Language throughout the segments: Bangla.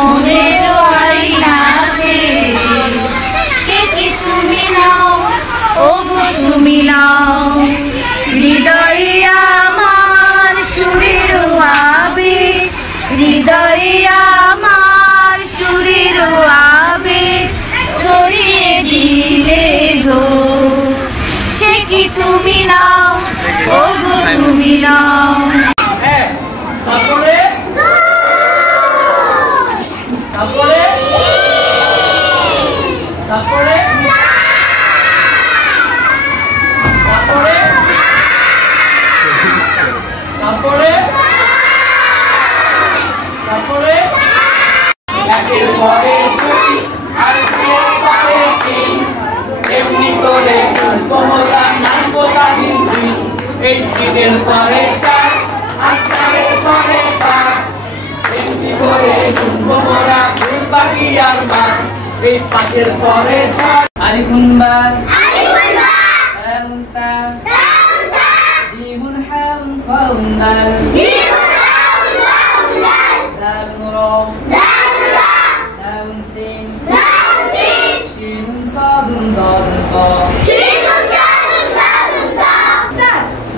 মনের আয়নাতে সে কি তুমি নাও, ওগো তুমি নাও। হৃদয়ে আমার সুরের আবেশ, হৃদয়ে আমার সুরের আবেশ ছড়িয়ে দিলে গো, সে কি তুমি নাও, ওগো তুমি নাও। তারপরে তারপরে তারপরে তারপরে তারপরে তারপরে একের পরে দুই আর পরে তিন, এমনি করে তোমরা নামবো তাদের দিন। এই তিনের পরে চার আর চারের পরে পাঁচ, এমনি করে শুনবো মোরা ফুল বাকি আর মাছ। এই পাঁচের পরে ছয় আলিফুনবা আলতা জিমুন হাম ফাউন্দাল দালুন র সাউন সিন শিনুন সাদুন দাদুন ত।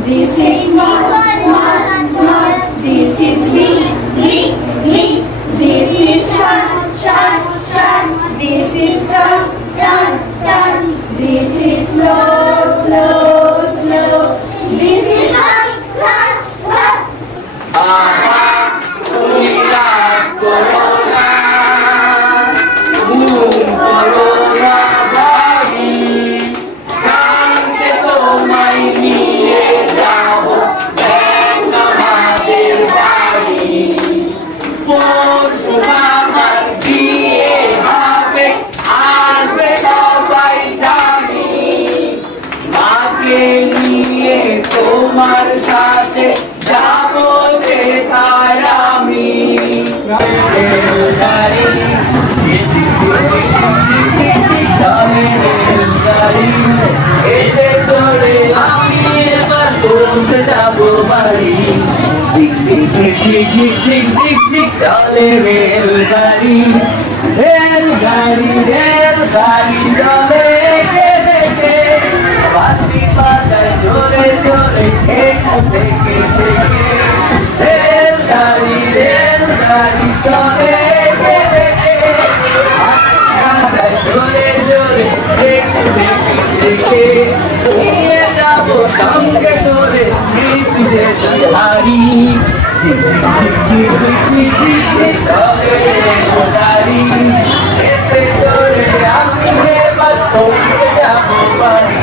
This is small, small, small. This is big, big, big. This is short, short, short. This is tall, tall, tall. This is slow, slow, slow. This is fast, fast, fast. বাবা তুমি রাগ করো না, ঘুম করো না ভাবি, কানকে তোমায় নিয়ে যাব আমাদের বাড়ি। পরশু আমার বিয়ে হবে, আসবে সবাই জানি, মাকে নিয়ে তোমার সাথে যাবো সেটাই আমি। রেলগাড়ি এতে চড়ে আমি এবার পৌঁছে যাবো বাড়ি। দিক দিক দিক দিক দিক দিক দিক দিক চলে রেলগাড়ি, রেলগাড়ি রেলগাড়ি চলে কে দেখে, বাঁশি বাজায় জোরে জোরে থেকে থেকে থেকে। রেলগাড়ি রেলগাড়ি চলে কে দেখে, বাঁশি বাজায় জোরে জোরে থেকে থেকে থেকে। নিয়ে যাবো সঙ্গে তোরে স্মৃতি দেশের হারি, চলে রেলগাড়ি, এতে চড়ে আমি এবার পৌঁছে যাবো বাড়ি।